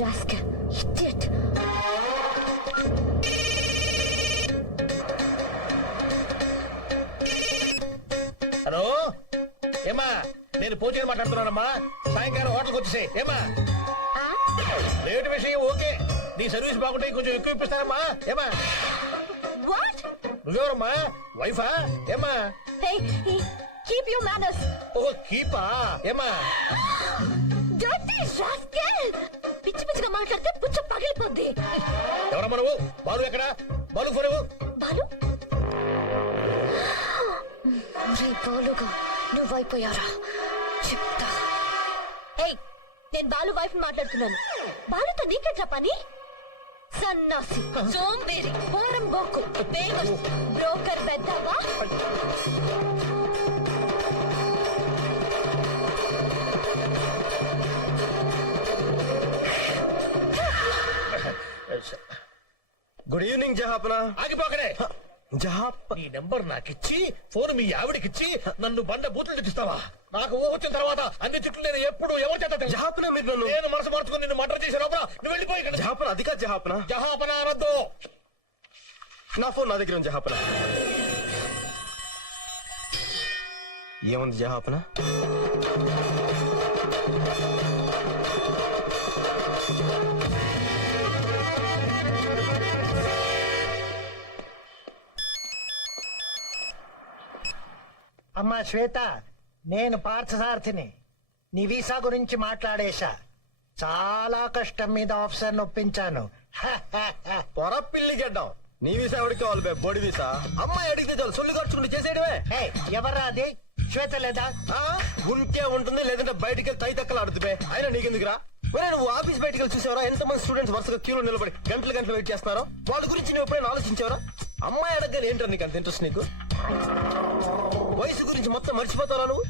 rascal. Idiot. Hello ఏమా, నేను పూజని మాట్లాడుతున్నానమ్మా. సాయంకాలం హోటల్కి వచ్చేసాయి ఏమా. రేటు విషయం ఓకే, నీ సర్వీస్ బాగుంటే కొంచెం ఎక్కువ ఇప్పిస్తానమ్మా ఏమా. What? నువ్వెవరమ్మా, వైఫా ఏమా? Hey, keep your manners. ఓ కీపా ఏమా. Dirty rascal. పిచ్చి పిచ్చిగా మాట్లాడితే పుచ్చ పగిలిపోద్ది. ఎవరమ్మా నువ్వు? బాలు ఎక్కడ? బాలు ఫోన్ ఇవ్వు. బాలు? రే బాలుగా నువ్వైపోయారా చెప్తా. ఏయ్, నేను బాలు వైఫ్ మాట్లాడుతున్నాను. బాలుతో నీకెట్లా పని? సన్నాసి, సోంబేరి, పోరం బొక్కు, బేగస్, బ్రోకర్ పెద్దవా? గుడ్ ఈవినింగ్ జహాపనా. ఆగిపోకనే. జహాప్ నీ నెంబర్ నాకిచ్చి ఫోన్ మీ ఆవిడకిచ్చి నన్ను బండ బూతులు తెచ్చిస్తావా? నాకు ఊహ వచ్చిన తర్వాత అన్ని చుట్టూ నేను ఎప్పుడు ఎవరు చేత జహాపనా మీరు నన్ను నేను మనసు మార్చుకుని నిన్ను మర్డర్ చేసే లోపల నువ్వు వెళ్ళిపోయి ఇక్కడ. జహాపనా అది కాదు జహాపనా. జహాపనా అనొద్దు. నా ఫోన్ నా దగ్గర ఉంది జహాపనా. ఏముంది జహాపనా? అమ్మా శ్వేత, నేను పార్థసారథిని. నీ వీసా గురించి మాట్లాడేశా. చాలా కష్టం మీద ఆఫీసర్ నొప్పించాను. పొర పిల్లి గడ్డం. నీ వీసా ఎవరికి కావాలి బే? బొడి వీసా. అమ్మాయి అడిగితే చాలు సొల్లు ఖర్చుకుంటూ చేసేయడమే. ఎవర్రా అది? శ్వేత లేదా? ఉంటే ఉంటుంది, లేదంటే బయటికి వెళ్ళి తై తక్కలు ఆడుతుబే. అయినా నీకెందుకురా? ఒరే నువ్వు ఆఫీస్ బయటికి వెళ్ళి చూసావరా ఎంతమంది స్టూడెంట్స్ వరుసగా క్యూలో నిలబడి గంటలు గంటలు వెయిట్ చేస్తున్నారో? వాళ్ళ గురించి నువ్వు ఎప్పుడైనా ఆలోచించావరా? అమ్మాయి అడగని ఏంటో నీకు అంత ఇంట్రెస్ట్? నీకు వయసు గురించి మొత్తం మర్చిపోతారా నువ్వు?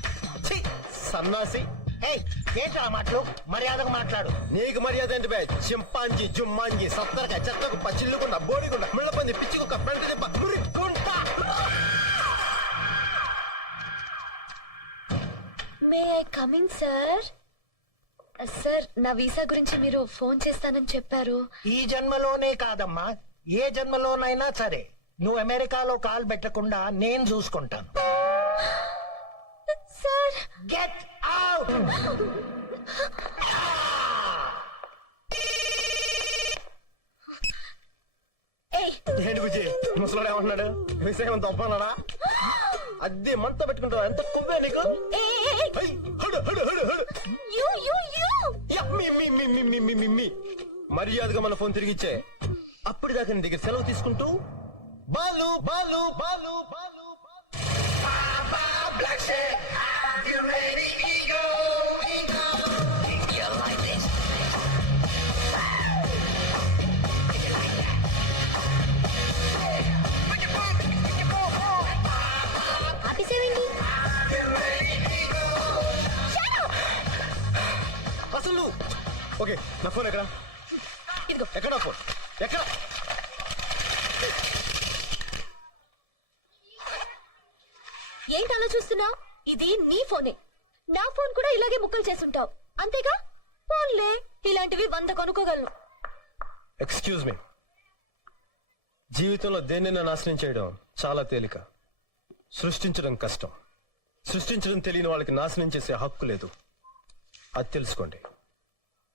ఛీ, సన్నాసి. ఏంట్రా మాటలు? మర్యాదగా మాట్లాడు. నీకు మర్యాద ఏంటి బే? చింపాంజీ, జుమ్మాంజీ, సత్తరక, చెత్తకు పచ్చిల్లుకున్న, బోడిగుండ, ముళ్ళపంది, పిచ్చికుక్క, ఫ్రంట్ దెబ్బ, మురిక్కుంటా. May I coming sir? Sir, నా వీసా గురించి మీరు ఫోన్ చేస్తానని చెప్పారు. ఈ జన్మలోనే కాదమ్మా, ఏ జన్మలోనైనా సరే నువ్వు అమెరికాలో కాలు పెట్టకుండా నేను చూసుకుంటాను. Sir, get out. ఏంటి బుజ్జి ముసలాడు ఏమంటున్నాడు? విషయం తప్పన్నాడా? అద్దె మంట పెట్టుకుంటావా? ఎంత కొవ్వే నీకు? హడు, హడు, హడు, హడు. యా, మీ. మర్యాదగా మన ఫోన్ తిరిగిచ్చే. అప్పటిదాకా నీ దగ్గర సెలవు తీసుకుంటూ బాలు బాలు బాలు బాలు అసలు ఓకే. నా ఫోన్ ఎక్కడ? ఎక్కడ ఫోన్? ఎక్కడ? ఏంటి అలా చూస్తున్నావు? ఇది నీ ఫోనే. నా ఫోన్ కూడా ఇలాగే ముక్కలు చేసుంటావు అంతేగా? ఫోన్లే, ఇలాంటివి 100 కొనుక్కోగలను. Excuse me. జీవితంలో దేన్నైనా నాశనం చేయడం చాలా తేలిక, సృష్టించడం కష్టం. సృష్టించడం తెలియని వాళ్ళకి నాశనం చేసే హక్కు లేదు. అది తెలుసుకోండి.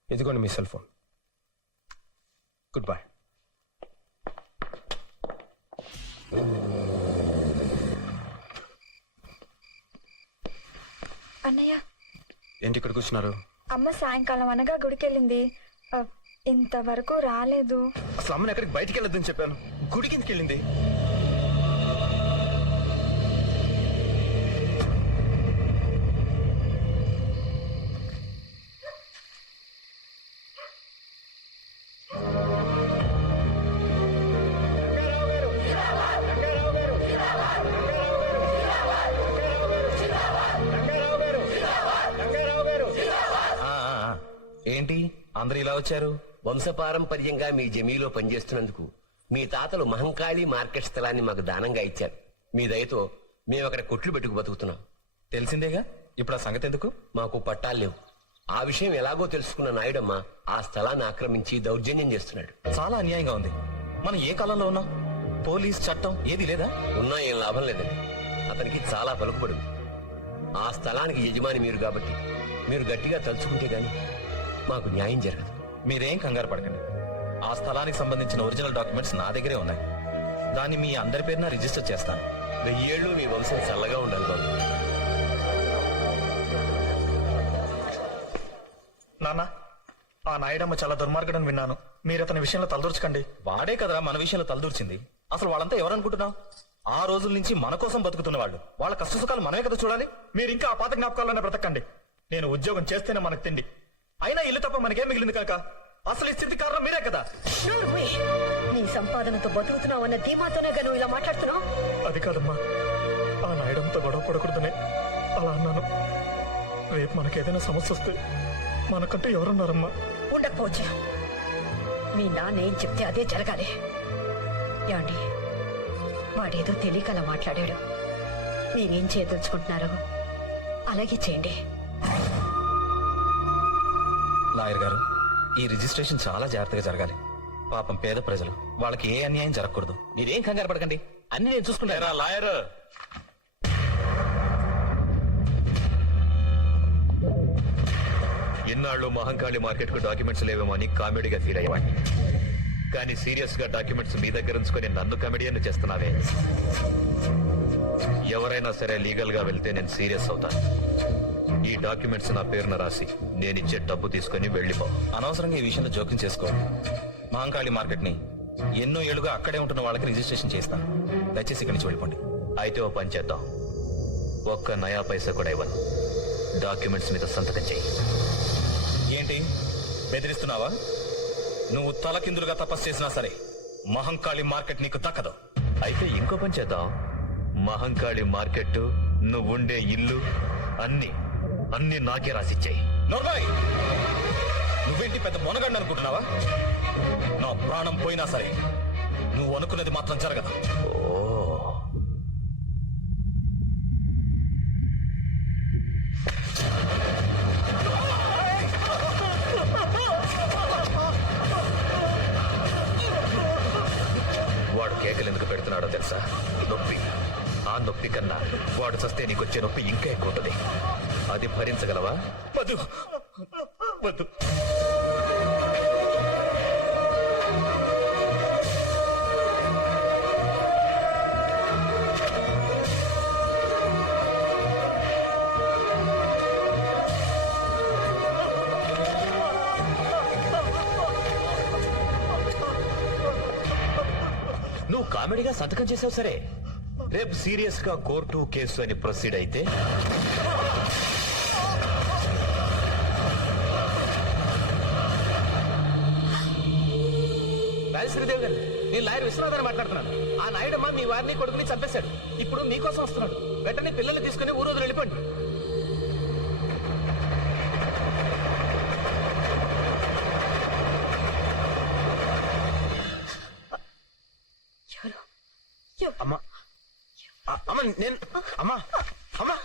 ఇదిగోండి మీ సెల్ ఫోన్. Good bye. అన్నయ్య, ఏంటి ఇక్కడ కూర్చున్నారు? అమ్మ సాయంకాలం అనగా గుడికెళ్ళింది. ఇంతవరకు రాలేదు. అసలు అమ్మని ఎక్కడికి బయటికి వెళ్ళొద్దని చెప్పాను. గుడికి ఎందుకు వెళ్ళింది? ఏంటి అందరూ ఇలా వచ్చారు? వంశపారంపర్యంగా మీ జమీలో పనిచేస్తున్నందుకు మీ తాతలు మహంకాళి మార్కెట్ స్థలాన్ని మాకు దానంగా ఇచ్చారు. మీ దయతో మేము అక్కడ కొట్లు పెట్టుకు బతుకుతున్నాం. తెలిసిందేగా, ఇప్పుడు ఆ సంగతి ఎందుకు? మాకు పట్టాలు లేవు. ఆ విషయం ఎలాగో తెలుసుకున్న నాయుడమ్మ ఆ స్థలాన్ని ఆక్రమించి దౌర్జన్యం చేస్తున్నాడు. చాలా అన్యాయంగా ఉంది. మనం ఏ కాలంలో ఉన్నాం? పోలీస్ చట్టం ఏది లేదా? ఉన్నా ఏం లాభం లేదండి. అతనికి చాలా పలుకుబడి ఉంది. ఆ స్థలానికి యజమాని మీరు కాబట్టి మీరు గట్టిగా తలుచుకుంటే గాని మాకు న్యాయం జరగదు. మీరేం కంగారు పడకండి. ఆ స్థలానికి సంబంధించిన ఒరిజినల్ డాక్యుమెంట్స్ నా దగ్గరే ఉన్నాయి. దాన్ని మీ అందరి పేరున రిజిస్టర్ చేస్తాను. 1000 ఏళ్ళు మీ వంశం చల్లగా ఉండాలి బాబు. నాన్న, ఆ నాయుడమ్మ చాలా దుర్మార్గుడని విన్నాను. మీరు అతని విషయంలో తలదూర్చకండి. వాడే కదరా మన విషయంలో తలదూర్చింది. అసలు వాళ్ళంతా ఎవరనుకుంటున్నావు? ఆ రోజుల నుంచి మన కోసం బతుకుతున్న వాళ్ళు. వాళ్ళ కష్ట సుఖాలు మనమే కదా చూడాలి. మీరు ఇంకా ఆ పాత జ్ఞాపకాల్లోనే బ్రతకండి. నేను ఉద్యోగం చేస్తేనే మనకు తిండి. అయినా ఇల్లు తప్ప మనకేం మిగిలింది కనుక అసలు ఈ స్థితి కారణం మీరే కదా. నోర్మూయ్. నీ సంపాదనతో బతుకుతున్నావు అన్న ధీమాతోనే నువ్వు ఇలా మాట్లాడుతున్నావు. అది కాదమ్మా, ఆ నాయుడంతో గొడవ పడకూడదనే అలా అన్నాను. రేపు మనకేదైనా సమస్య వస్తే మనకంటూ ఎవరున్నారమ్మా? ఉండకపోవచ్చు. మీ నాన్న ఏం చెప్తే అదే జరగాలి. ఏమండి, వాడేదో తెలియక అలా మాట్లాడాడు. మీరేం చేయదలుచుకుంటున్నారో అలాగే చేయండి. లాయర్ గారు, ఈ రిజిస్ట్రేషన్ చాలా జాగ్రత్తగా జరగాలి. పాపం పేద ప్రజలు, వాళ్ళకి ఏ అన్యాయం జరగకూడదు. మీరేం కంగారు పడకండి, అన్ని నేను చూసుకుంటా. లాయర్, ఇన్నాళ్ళు మహంకాళి మార్కెట్ కు డాక్యుమెంట్స్ లేవేమో అని కామెడీగా ఫీల్ అయ్యేవాడిని. కానీ సీరియస్ గా డాక్యుమెంట్స్ మీ దగ్గర ఉంచుకొని నన్ను కమెడియన్ చేస్తున్నావే. ఎవరైనా సరే లీగల్ గా వెళ్తే నేను సీరియస్ అవుతాను. ఈ డాక్యుమెంట్స్ నా పేరున రాసి నేనిచ్చే డబ్బు తీసుకుని వెళ్ళిపో. అనవసరంగా ఈ విషయంలో జోక్యం చేసుకో. మహంకాళి మార్కెట్ ని ఎన్నో ఏళ్లుగా అక్కడే ఉంటున్న వాళ్ళకి రిజిస్ట్రేషన్ చేస్తాను. దయచేసి ఇక్కడి నుంచి వెళ్ళిపోండి. అయితే ఓ పని చేద్దాం, ఒక్క నయా పైసా కూడా ఇవ్వను. డాక్యుమెంట్స్ మీద సంతకం చెయ్యి. ఏంటి బెదిరిస్తున్నావా? నువ్వు తలకిందులుగా తపస్సు చేసినా సరే మహంకాళి మార్కెట్ నీకు దక్కదు. అయితే ఇంకో పని చేద్దాం, మహంకాళి మార్కెట్, నువ్వుండే ఇల్లు అన్ని నాకే రాసిచ్చాయి. నోర్బాయ్, నువ్వేంటి పెద్ద మొనగండి అనుకుంటున్నావా? నా ప్రాణం పోయినా సరే నువ్వు అనుకున్నది మాత్రం జరగదు. వాడు కేకలు ఎందుకు పెడుతున్నాడో తెలుసా? నొప్పి. ఆ నొప్పి కన్నా వాడు చస్తే నీకొచ్చే నొప్పి ఇంకా ఎక్కువ ఉంటుంది. అది భరించగలవా? వద్దు వద్దు. నువ్వు కామెడీగా సంతకం చేసావు సరే, రేపు సీరియస్ గా కోర్టు కేసు అని ప్రొసీడ్ అయితే రాజశ్రీదేవి గారు, నేను లాయర్ విశ్వనాథ్ మాట్లాడుతున్నాను. ఆ నాయుడమ్మ మీ వారిని కొడుకుని చంపేశాడు. ఇప్పుడు మీకోసం వస్తున్నాడు. వెంటనే పిల్లల్ని తీసుకుని ఊరు వెళ్ళిపోండి. అమ్మా అమ్మ నేను అమ్మా అమ్మా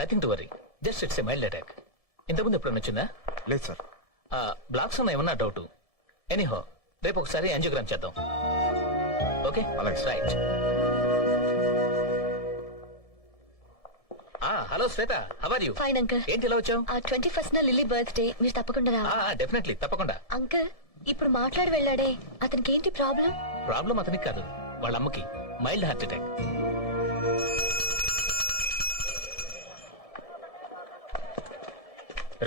nothing to worry, just it's a mild attack. ఇంతకుముందు ఎప్పుడైనా వచ్చిందా? లేదు సార్. బ్లాక్స్ ఉన్న ఏమన్నా డౌట్? ఎనీహో, రేపు ఒకసారి యాంజియోగ్రామ్ చేద్దాం. Okay, right. Hello Shweta, how are you? Fine uncle. ఏంటి ఇలా వచ్చావు? 21st లిల్లీ బర్త్డే, మీరు తప్పకుండా రావాలి. డెఫినెట్లీ, తప్పకుండా. అంకుల్, ఇప్పుడు మాట్లాడి వెళ్ళాడే, అతనికి ఏంటి ప్రాబ్లం? ప్రాబ్లం అతనికి కాదు, వాళ్ళ అమ్మకి మైల్డ్ హార్ట్ అటాక్.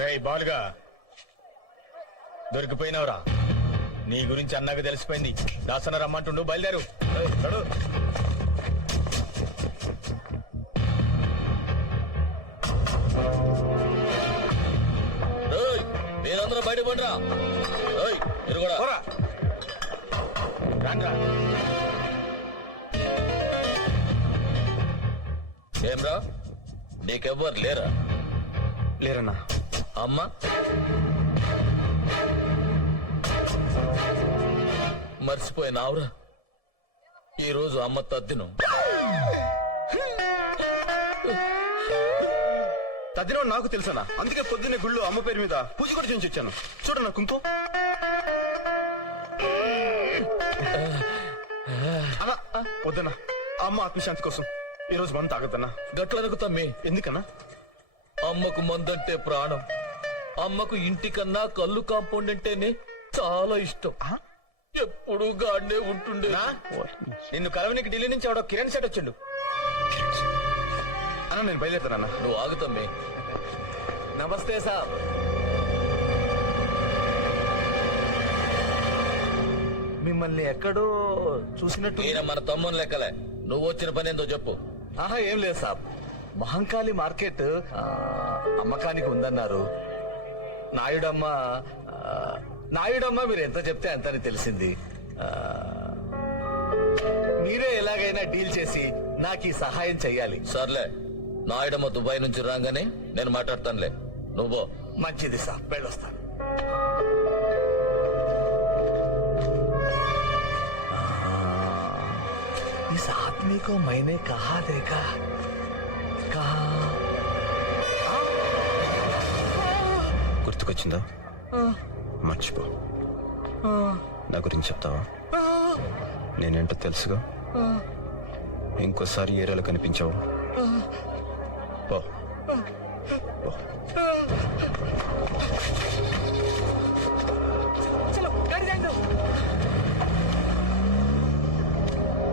రేయ్ బాలుగా, దొరికిపోయినవరా? నీ గురించి అన్నాక తెలిసిపోయింది. దాసన రమ్మంటుండు, బయలుదేరు. మీరందరూ బయట పండురా. మీరు కూడా రాండ్రా. ఏమ్రా, నీకెవ్వరు లేరా? లేరన్నా. అమ్మా మర్చిపోయినావురా, ఈరోజు అమ్మ తద్దినం. తద్దినం నాకు తెలుసనా, అందుకే పొద్దున్నే గుళ్ళు అమ్మ పేరు మీద పూజ కూడా చేయించి వచ్చాను. చూడన్నా కుంకుమ. అన్నా వద్దన్నా, అమ్మ ఆత్మశాంతి కోసం ఈ రోజు మనం తాగద్దన్నా. గట్లనకు తమ్మి, ఎందుకన్నా? అమ్మకు మందంటే ప్రాణం. అమ్మకు ఇంటికన్నా కళ్ళు కాంపౌండ్ అంటేనే చాలా ఇష్టం. ఎప్పుడు గాడే ఉంటుండే. నిన్ను కలవనికి ఢిల్లీ నుంచి ఆవిడ కిరణ్ సెట్ వచ్చిండు. అన్న నేను బయలుదేరుతానన్నా. నువ్వు ఆగుతమ్మి. నమస్తే సార్. మిమ్మల్ని ఎక్కడో చూసినట్టు. ఈయన మన తమ్ముని లెక్కలే. నువ్వు వచ్చిన పని ఏందో చెప్పు. ఆహా ఏం లేదు సాబ్, మహంకాళి మార్కెట్ అమ్మకానికి ఉందన్నారు. నాయుడమ్మ మీరు ఎంత చెప్తే అంతని తెలిసింది. మీరే ఎలాగైనా డీల్ చేసి నాకు ఈ సహాయం చెయ్యాలి. సర్లే, నాయుడమ్మ దుబాయ్ నుంచి రాగానే నేను మాట్లాడతానులే. నువ్వు మంచిది సాబ్, వెళ్ళొస్తాను. इस आदमी को मैंने कहा देखा, గుర్తుకొచ్చిందా? మర్చిపో. నా గురించి చెప్తావా? నేనేంటో తెలుసుగా. ఇంకోసారి ఏరియాలో కనిపించావు పో.